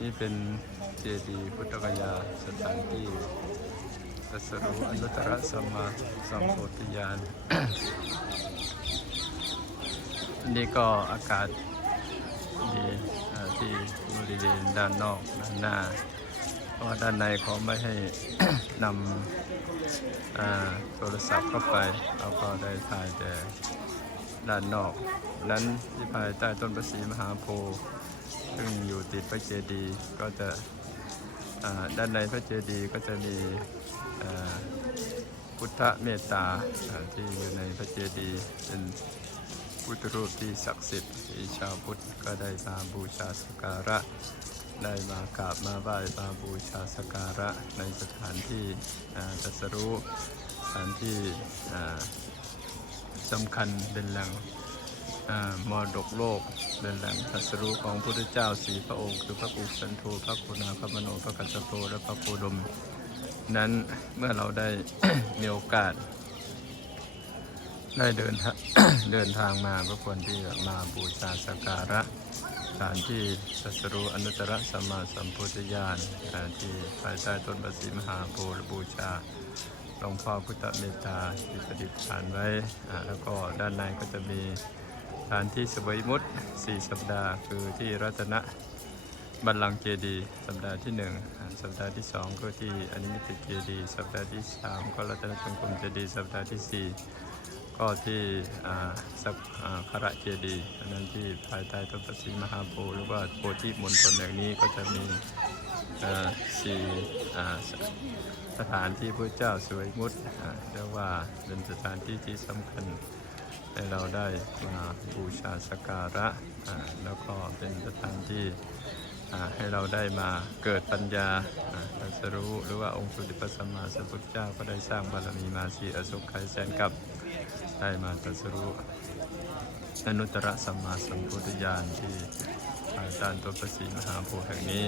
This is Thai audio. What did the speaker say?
นี่เป็นเจดีย์พุทธกยาสถานที่ตรัสรู้อนุตตรสัมมาสัมโพธิญาณ อันนี้ก็อากาศดีที่บริเวณด้านนอกด้านหน้า เพราะด้านในเขาไม่ให้นำโทรศัพท์เข้าไปเราก็ได้ถ่ายแต่ด้านนอก นั้นที่ภายใต้ต้นประสีมหาโพธิ์ซึ่ง ติดพระเจดีย์ก็จะด้านในพระเจดีย์ก็จะมีพุทธเมตตาที่อยู่ในพระเจดีย์เป็นพุทธรูปที่ศักดิ์สิทธิ์ที่ชาวพุทธก็ได้มาบูชาสการะ ได้มากราบมาไหว้มาบูชาสการะในสถานที่ตรัสรู้สถานที่สำคัญเป็นแหล่ง มรดกโลกเป็นแหล่งตรัสรู้ของพระพุทธเจ้าสีพระองค์ คือพระกุสันโธพระกุณาพระมโนพระกัสสโปและพระโคดม นั้นเมื่อเราได้มีโอกาส ได้เดินทางเดินทางมาก็ควรที่จะมาบูชาสักการะสถานที่สัสรูอนุตตรสัมมาสัมพุทธญาณอ่าที่ภายใต้ต้นประสีมหาโพธิ์บูชาหลวงพ่อพุทธเมตตาที่ประดิษฐานไว้ แล้วก็ด้านในก็จะมี สถานที่สวยมุตสี่สัปดาห์ คือที่รัตนบัลลังก์เจดีสัปดาห์ที่หนึ่งสัปดาห์ที่สองก็ที่อนิมิตเจดีสัปดาห์ที่สามก็รัตนจงกรมเจดีสัปดาห์ที่สี่ก็ที่สักอ่าคระเจดีอันนั้นที่ภายใต้ต้นประสีมหาโพธิ์หรือว่าโพธิมณฑลแห่งนี้ก็จะมีสี่สถานที่พระเจ้าสวยงดเรียกว่าเป็นสถานที่ที่สำคัญ ให้เราได้มาบูชาสักการะแล้วก็เป็นสถานที่ให้เราได้มาเกิดปัญญาตรัสรู้หรือว่าองค์สุติปัสสมาสัมพุทธเจ้าก็ได้สร้างบารมีมาสีอสุขไขยแสนกับได้มาตรัสรู้อนุตตรสัมมาสัมพุทธญาณที่ภายใต้ตัวประสีมหาโพธิ์แห่งนี้